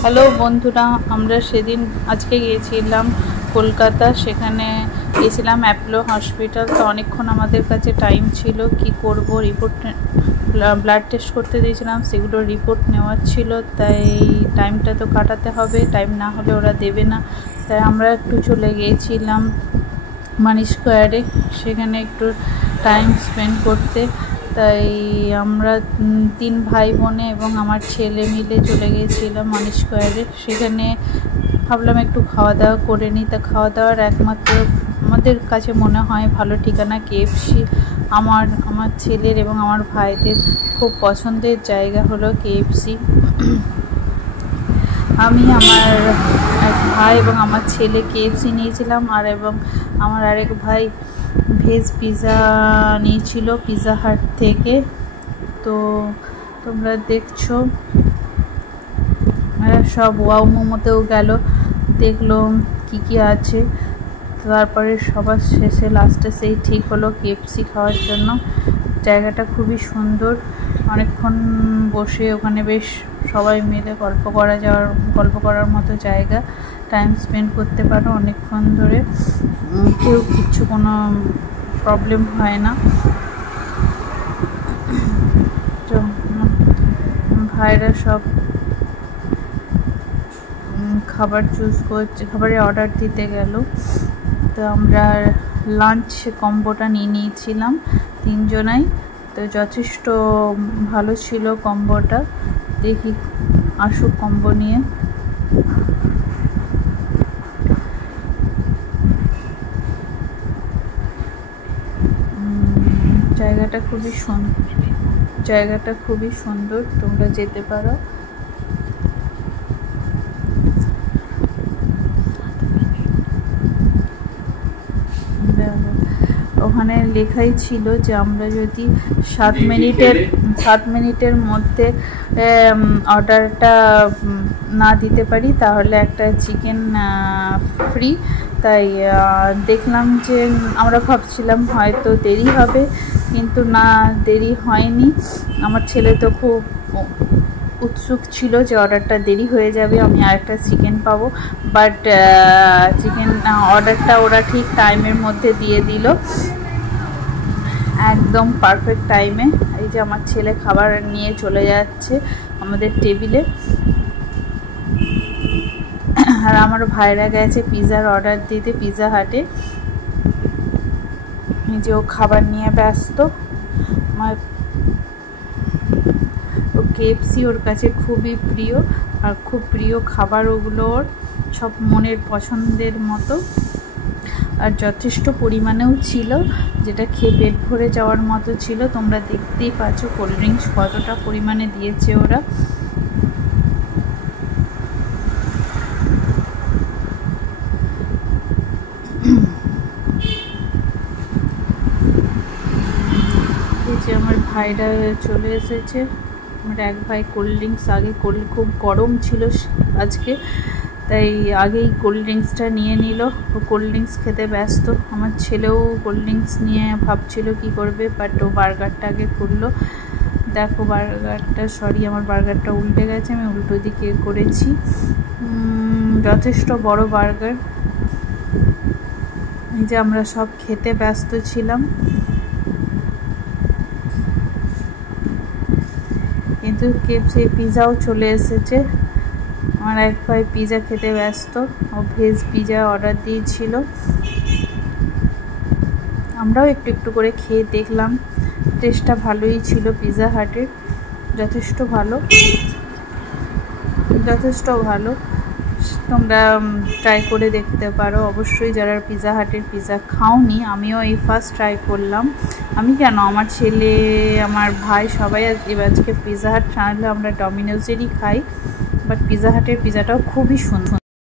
Hello বন্ধুরা, আমরা সেদিন আজকে গিয়েছিলাম কলকাতা। সেখানে গিয়েছিলাম অ্যাপোলো হসপিটাল। তো অনেকক্ষণ আমাদের কাছে টাইম ছিল, কি করব, রিপোর্ট ব্লাড টেস্ট করতে দিয়েছিলাম, সেগুলোর রিপোর্ট নেওয়ার ছিল। তাই টাইমটা তো কাটাতে হবে, টাইম না হলে ওরা দেবে না। তাই আমরা একটু চলে গিয়েছিলাম মানি স্কোয়ারে, সেখানে একটু টাইম স্পেন্ড করতে। তাই আমরা 3 ভাই বোনে এবং আমার ছেলে মিলে চলে গিয়েছিলাম মানি স্কোয়ারে। সেখানে ভাবলাম একটু খাওয়া দাওয়া করে নিই। তা খাওয়া দাওয়ার একমাত্র আমাদের কাছে মনে হয় ভালো ঠিকানা কেএফসি। আমার ছেলের এবং আমার ভাইদের খুব পছন্দের জায়গা হলো কেএফসি। আমি আমার এক ভাই এবং আমার ছেলে কেএফসি নিয়েছিলাম, এবং আমার আরেক ভাই ভেজ পিৎজা নিয়েছিল পিৎজা হাট থেকে। তো তোমরা দেখছো, সব ওয়াও মোমোতেও গেল, দেখলো কি আছে। তারপরে সবার শেষে লাস্টে সেই ঠিক হলো কেএফসি খাওয়ার জন্য। জায়গাটা খুবই সুন্দর, অনেকক্ষণ বসে ওখানে বেশ সবাই মিলে গল্প করার মতো জায়গা। টাইম স্পেন্ড করতে পারো অনেকক্ষণ ধরে, কোনো প্রবলেম হয় না। তো ভাইরা সব খাবার চুজ করছে, খাবারের অর্ডার দিতে গেল। তো আমরা লাঞ্চ কম্বোটা নিয়েছিলাম 3 জনাই। তো যথেষ্ট ভালো ছিল কম্বোটা। দেখি আসুক কম্বো নিয়ে। জায়গাটা খুবই সুন্দর, তোমরা যেতে পারো। ওখানে লেখাই ছিল যে আমরা যদি 7 মিনিটের মধ্যে অর্ডারটা না দিতে পারি তাহলে একটা চিকেন ফ্রি। তাই দেখলাম যে আমরা ভাবছিলাম হয়তো দেরি হবে, কিন্তু না, দেরি হয়নি। আমার ছেলে তো খুব উৎসুক ছিল যে অর্ডারটা দেরি হয়ে যাবে, আমি আরেকটা চিকেন পাবো। বাট চিকেন অর্ডারটা ওরা ঠিক টাইমের মধ্যে দিয়ে দিল, একদম পারফেক্ট টাইমে। এই যে আমার ছেলে খাবার নিয়ে চলে যাচ্ছে আমাদের টেবিলে, আর আমার ভাইরা গেছে পিৎজার অর্ডার দিতে পিৎজা হাটে। এই যে ও খাবার নিয়ে ব্যস্ত। ও কেএফসি ওর কাছে খুবই প্রিয়, আর খুব প্রিয় খাবার ওগুলো, ওর সব মনের পছন্দের মতো। আর যথেষ্ট পরিমাণেও ছিল, যেটা খেয়ে পেট ভরে যাওয়ার মতো ছিল। তোমরা দেখতেই পাচ্ছ কোল্ড ড্রিঙ্কস কতটা পরিমাণে দিয়েছে ওরা। এই যে আমার ভাইরা চলে এসেছে। আমার এক ভাই কোল্ড ড্রিঙ্কস আগে খুব গরম ছিল আজকে, তাই আগেই কোল্ড ড্রিঙ্কসটা নিয়ে নিল। ও কোল্ড ড্রিঙ্কস খেতে ব্যস্ত। আমার ছেলেও কোল্ড ড্রিঙ্কস নিয়ে ভাবছিল কি করবে, বাট ও বার্গারটা আগে করলো। দেখো আমার বার্গারটা উল্টে গেছে, আমি উল্টো দিকে করেছি। যথেষ্ট বড় বার্গার। এই যে আমরা সব খেতে ব্যস্ত ছিলাম, কিন্তু কেএফসি পিৎজাও চলে এসেছে। আমার এক ভাই পিৎজা খেতে ব্যস্ত, ও ভেজ পিৎজা অর্ডার দিয়েছিল। আমরাও একটু করে খেয়ে দেখলাম, টেস্টটা ভালোই ছিল পিৎজা হাটের, যথেষ্ট ভালো। তোমরা ট্রাই করে দেখতে পারো অবশ্যই, যারা পিৎজা হাটের পিৎজা খাওনি। আমিও এই ফার্স্ট ট্রাই করলাম। আমার ছেলে, আমার ভাই সবাই আজকে পিৎজা হাট, আমরা ডমিনোজেরই খাই, বাট পিৎজা হাটের পিৎজাটাও খুবই সুন্দর।